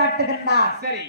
காட்டுகின்றார் சரி.